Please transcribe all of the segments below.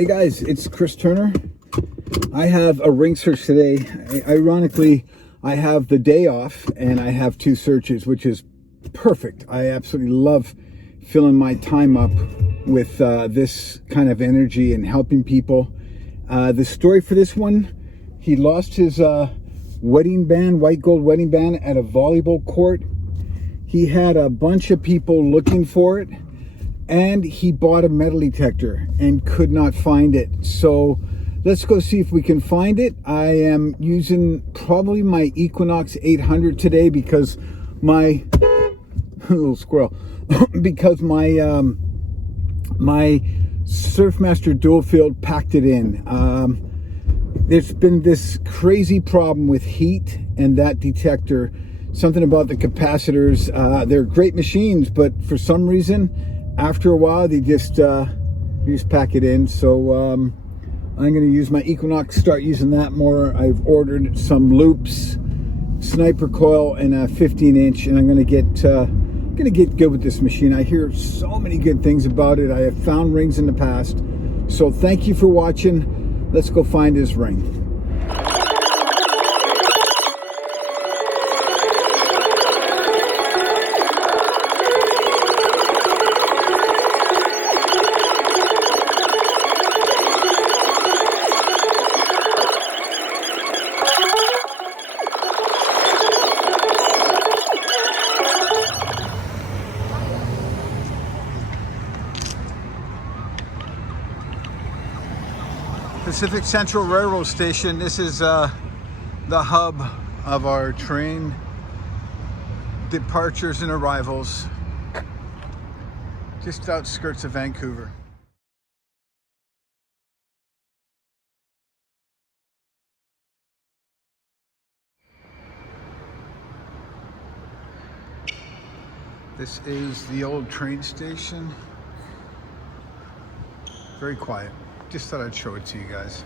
Hey guys, it's Chris Turner. I have a ring search today. Ironically, I have the day off and I have 2 searches, which is perfect. I absolutely love filling my time up with this kind of energy and helping people. The story for this one, he lost his wedding band, white gold wedding band at a volleyball court. He had a bunch of people looking for it, and he bought a metal detector and could not find it. So let's go see if we can find it. I am using probably my Equinox 800 today because my little squirrel because my my Surfmaster dual field packed it in. There's been this crazy problem with heat and that detector. Something about the capacitors. They're great machines, but for some reason after a while they just pack it in. So I'm going to use my Equinox, start using that more. I've ordered some loops, sniper coil, and a 15-inch, and I'm going to get good with this machine. I hear so many good things about it. I have found rings in the past. So thank you for watching. Let's go find his ring. Pacific Central Railroad Station. This is the hub of our train departures and arrivals, just outskirts of Vancouver. This is the old train station. Very quiet. Just thought I'd show it to you guys.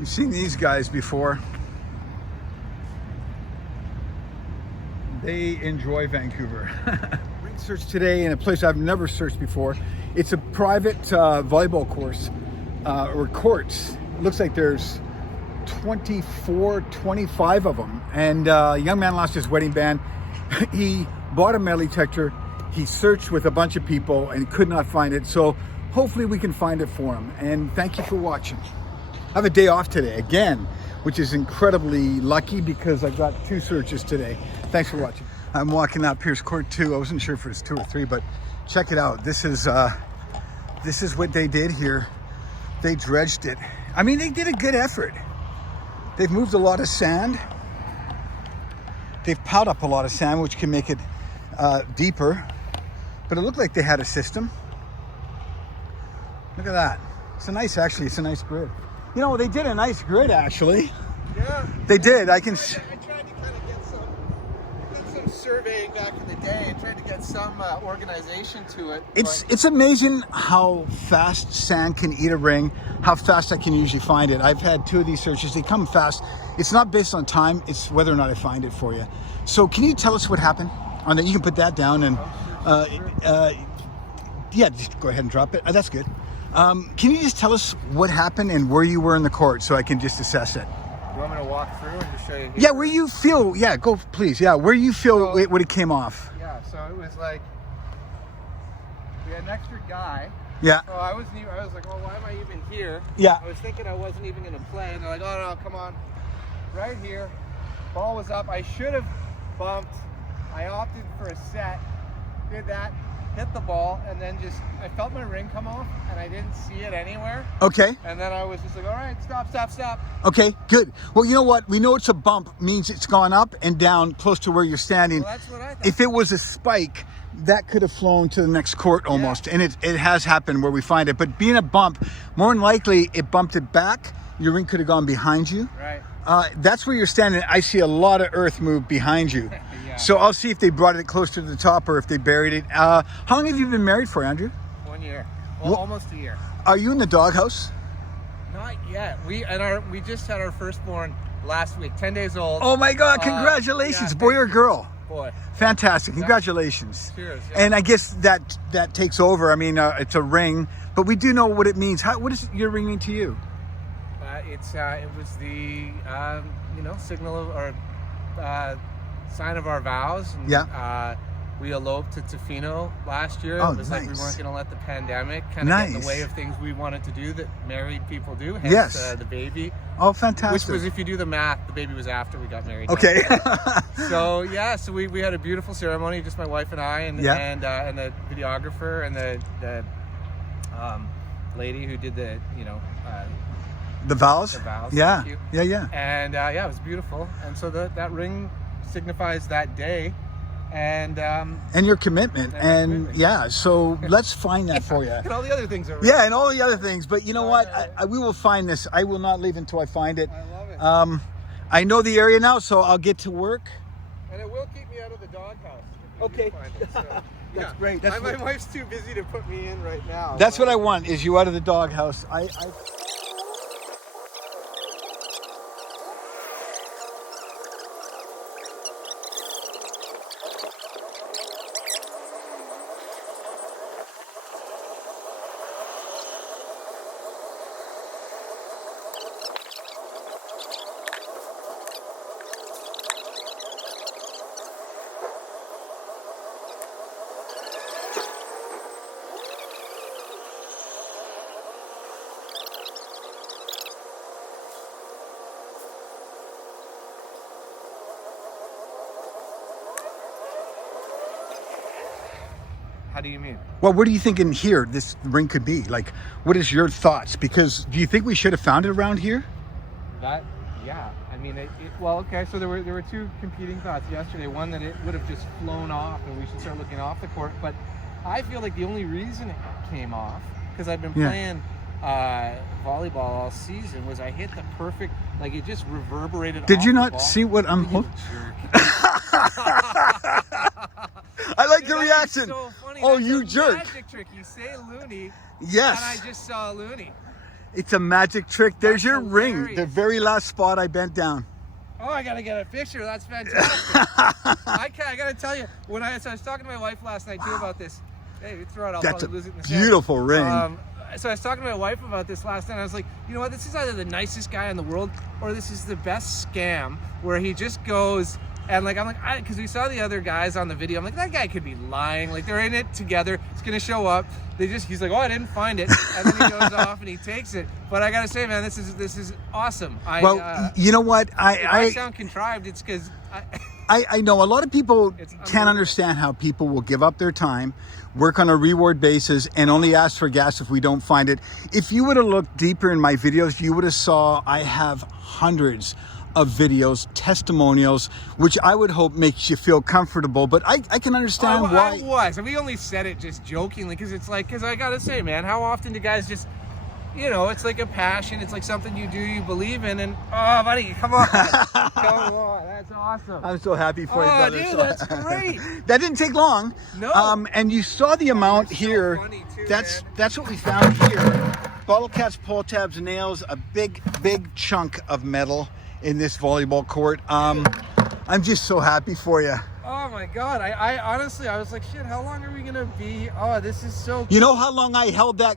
You've seen these guys before. They enjoy Vancouver. Ring search today in a place I've never searched before. It's a private volleyball course or courts. It looks like there's 24, 25 of them. And a young man lost his wedding band. He bought a metal detector. He searched with a bunch of people and could not find it. So hopefully we can find it for him. And thank you for watching. I have a day off today again, which is incredibly lucky because I've got 2 searches today. Thanks for watching. I'm walking up Pierce Court 2. I wasn't sure if it was 2 or 3, but check it out. This is what they did here. They dredged it. I mean, they did a good effort. They've moved a lot of sand. They've piled up a lot of sand, which can make it deeper. But it looked like they had a system. Look at that. It's a nice grid. You know, they did a nice grid, actually. Yeah. They did. I tried to kind of get some surveying back in the day and tried to get some organization to it. It's amazing how fast sand can eat a ring, how fast I can usually find it. I've had 2 of these searches. They come fast. It's not based on time. It's whether or not I find it for you. So can you tell us what happened? On that, you can put that down and yeah, just go ahead and drop it. That's good. Can you just tell us what happened and where you were in the court so I can just assess it? You want me to walk through and just show you here? Yeah, where you feel, yeah, go please. Yeah, where you feel when it came off. Yeah, so it was like, we had an extra guy. Yeah. So I was like, well, why am I even here? Yeah. I was thinking I wasn't even going to play. And they're like, oh, no, come on. Right here. Ball was up. I should have bumped. I opted for a set, did that, hit the ball, and then I felt my ring come off, and I didn't see it anywhere. Okay. And then I was just like, all right, stop. Okay, good. Well, you know what? We know it's a bump means it's gone up and down close to where you're standing. Well, that's what I thought. If it was a spike, that could have flown to the next court almost. Yeah. And it has happened where we find it. But being a bump, more than likely, it bumped it back. Your ring could have gone behind you. Right. That's where you're standing. I see a lot of earth move behind you. Yeah. So I'll see if they brought it closer to the top or if they buried it. How long have you been married for, Andrew? 1 year. Well, almost a year. Are you in the doghouse? Not yet. We just had our firstborn last week, 10 days old. Oh my God! Congratulations, boy or girl? boy. Fantastic. Congratulations. Cheers. Yeah. And I guess that takes over. I mean, it's a ring, but we do know what it means. What does your ring mean to you? It was the signal of, or sign of our vows. And, Yeah. We eloped to Tofino last year. Oh, It was like we nice. weren't going to let the pandemic kind of get in Nice. the way of things we wanted to do that married people do. Hence, Yes. the baby. Oh, fantastic. Which was, if you do the math, the baby was after we got married. Okay. So yeah, so we had a beautiful ceremony, just my wife and I, and and the videographer and the lady who did the The vows? the vows. Yeah. Thank you. Yeah. And it was beautiful. And so that ring signifies that day, and And your commitment. And my And commitment. yeah, so let's find that for you. and all the other things are. Yeah, and all the other things. But you know what? We will find this. I will not leave until I find it. I love it. I know the area now, so I'll get to work. And it will keep me out of the doghouse. Okay. Find it, so. That's great. That's my what- wife's too busy to put me in right now. That's but- what I want, is you out of the doghouse. How do you mean? Well, what do you think in here this ring could be? Like, what is your thoughts? Because do you think we should have found it around here? Yeah. I mean, well, okay. So there were two competing thoughts yesterday. One, that it would have just flown off, and we should start looking off the court. But I feel like the only reason it came off, because I've been playing volleyball all season, was I hit the perfect, like it just reverberated. Did off you the not ball. see what I'm You holding? jerk. I like Dude, your that is reaction. so funny. Oh, That's you a jerk. Magic trick. You say loony, Yes. and I just saw loony. It's a magic trick. There's That's your ring. hilarious. The very last spot I bent down. Oh, I gotta get a picture. That's fantastic. I gotta tell you, so I was talking to my wife last night too about this. Hey, we throw it. I'll That's a probably lose it in the sand. beautiful ring. So I was talking to my wife about this last night. I was like, you know what? This is either the nicest guy in the world, or this is the best scam, where he just goes and like, I'm like, because we saw the other guys on the video. I'm like, that guy could be lying. Like, they're in it together. It's gonna show up. He's like, oh, I didn't find it, and then he goes off and he takes it. But I gotta say, man, this is awesome. You know what? If I sound contrived, it's because I know a lot of people It's can't unbelievable. understand how people will give up their time, work on a reward basis, and only ask for gas if we don't find it. If you would have looked deeper in my videos, you would have saw I have hundreds of videos, testimonials, which I would hope makes you feel comfortable. But I can understand why. I was. And we only said it just jokingly, because I gotta say, man, how often do guys just, it's like a passion. It's like something you do, you believe in, and oh, buddy, come on, come on, that's awesome. I'm so happy for you, Oh, brother. dude, So- that's great. That didn't take long. No. And you saw the amount It's so here. funny too, that's man. that's what we found here. Bottle caps, pull tabs, nails, a big chunk of metal in this volleyball court. I'm just so happy for you. Oh my God, I honestly, I was like, shit, how long are we gonna be? Oh, this is so. You know how long I held that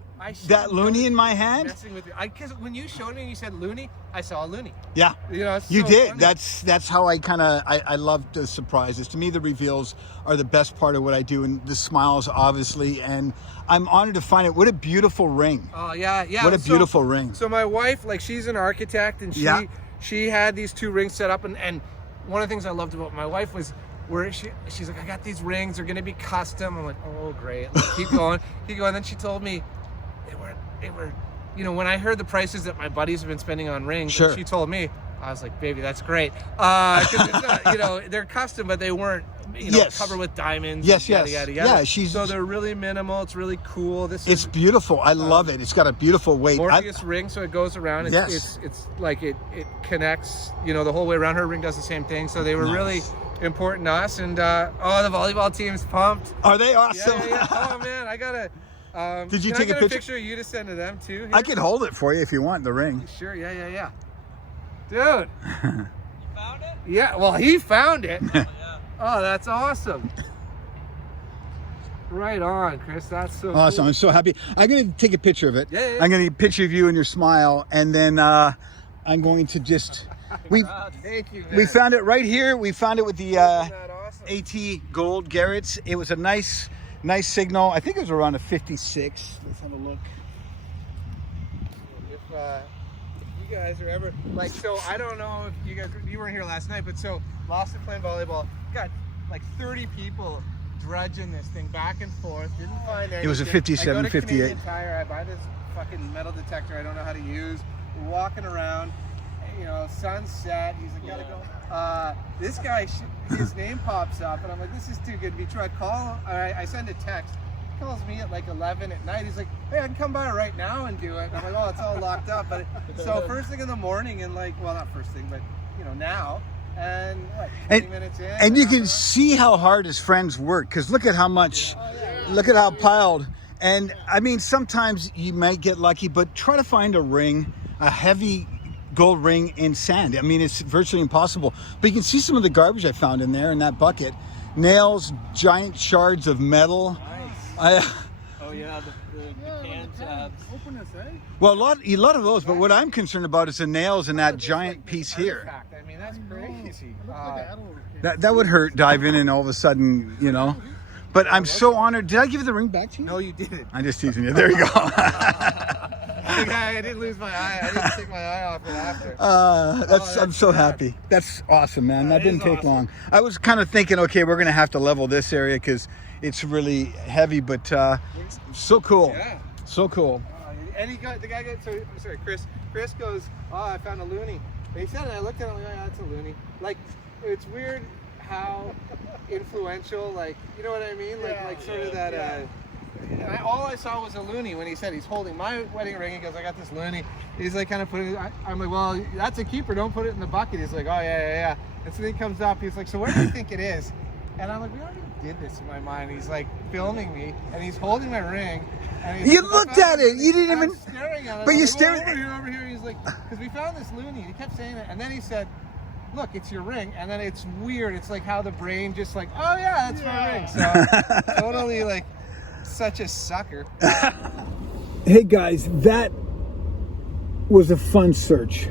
loony in my hand? Messing with you, because when you showed me and you said loony, I saw a loony. Yeah. It's You so did. funny. That's how I love the surprises. To me, the reveals are the best part of what I do, and the smiles, obviously. And I'm honored to find it. What a beautiful ring. Oh yeah. What a beautiful ring. So my wife, like, she's an architect, and she had these two rings set up, and one of the things I loved about my wife was where she's like, I got these rings, they're gonna be custom. I'm like, oh great, like, keep going. And then she told me they were, when I heard the prices that my buddies have been spending on rings, Sure. and she told me, I was like, baby, that's great. 'Cause it's not, they're custom, but they weren't, Yes. covered with diamonds. Yes, yada, yes. yada, yada. Yeah, so they're really minimal. It's really cool. It's beautiful. I love it. It's got a beautiful weight. Morpheus ring, so it goes around. It's like it connects, the whole way around. Her ring does the same thing. So they were really important to us. And the volleyball team's pumped. Are they awesome? Yeah. Oh man, I gotta. Did you can take I a get picture? of you to send to them too? Here? I can hold it for you if you want the ring. Sure. Yeah. Dude. You found it? Yeah. Well, he found it. Oh, that's awesome. Right on, Chris. That's so Awesome. cool. I'm so happy. I'm going to take a picture of it. Yeah. I'm going to take a picture of you and your smile, and then I'm going to just... Thank you, man. We found it right here. We found it with the Isn't that awesome? AT Gold Garrett's. It was a nice signal. I think it was around a 56. Let's have a look. If you guys are ever like, so I don't know if you weren't here last night, but so lost and playing volleyball, got like 30 people drudging this thing back and forth. Didn't find anything. It was a 57, I go to 58. Canadian Tire. I buy this fucking metal detector I don't know how to use. We're walking around. You know, sunset. He's like, gotta go. This guy, his name pops up, and I'm like, this is too good to be true. I send a text. He calls me at like 11 at night. He's like, hey, I can come by right now and do it. And I'm like, oh, it's all locked up. But so first thing in the morning, and like, well, not first thing, but you know, now, and what, 20 minutes in. And you can see how hard his friends work, because look at how much, look at how piled. And I mean, sometimes you might get lucky, but try to find a ring, a heavy gold ring in sand. I mean, it's virtually impossible. But you can see some of the garbage I found in there in that bucket. Nails, giant shards of metal. Nice. Oh yeah, the can tabs. Openness, eh? Well, a lot of those. But what I'm concerned about is the nails in that giant piece here. I mean, that's crazy. That would hurt. Dive in and all of a sudden, you know. But I'm so honored. Did I give the ring back to you? No, you didn't. I'm just teasing you. There you go. I didn't lose my eye. I didn't take my eye off it after. I'm so happy. That's awesome, man. That didn't take awesome. long. I was kind of thinking, okay, we're going to have to level this area because it's really heavy, but so cool. Yeah. So cool. And the guy got, sorry, Chris goes, oh, I found a loony. And he said it, and I looked at him, like, oh, yeah, that's a loony. Like, it's weird how influential, like, you know what I mean? Like sort of that, all I saw was a loony when he said he's holding my wedding ring. He goes, I got this loony. He's like kind of putting it, I'm like, well, that's a keeper. Don't put it in the bucket. He's like, oh, yeah. And so then he comes up. He's like, so what do you think it is? And I'm like, we already did this in my mind. He's like filming me, and he's holding my ring. And he's You like, looked at it. You didn't even. I'm staring at it. But I'm you like, stared. over here. He's like, because we found this loony. He kept saying it, and then he said, look, it's your ring. And then it's weird. It's like how the brain just like, oh yeah, that's my ring. So totally like such a sucker. Hey guys, that was a fun search.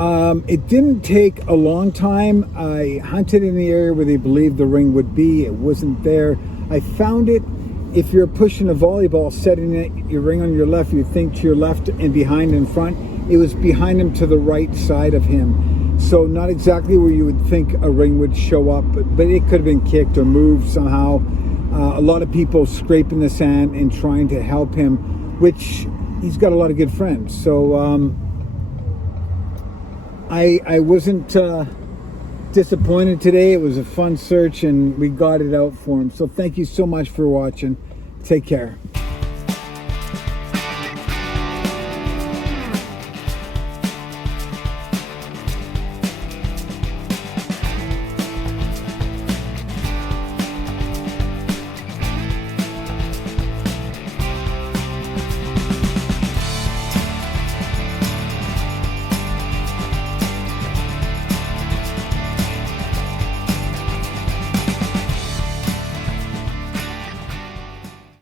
It didn't take a long time. I hunted in the area where they believed the ring would be. It wasn't there. I found it. If you're pushing a volleyball, setting it, your ring on your left, you think to your left and behind and front. It was behind him to the right side of him. So not exactly where you would think a ring would show up, but it could have been kicked or moved somehow. A lot of people scraping the sand and trying to help him, which he's got a lot of good friends. So I wasn't disappointed today. It was a fun search and we got it out for him. So thank you so much for watching. Take care.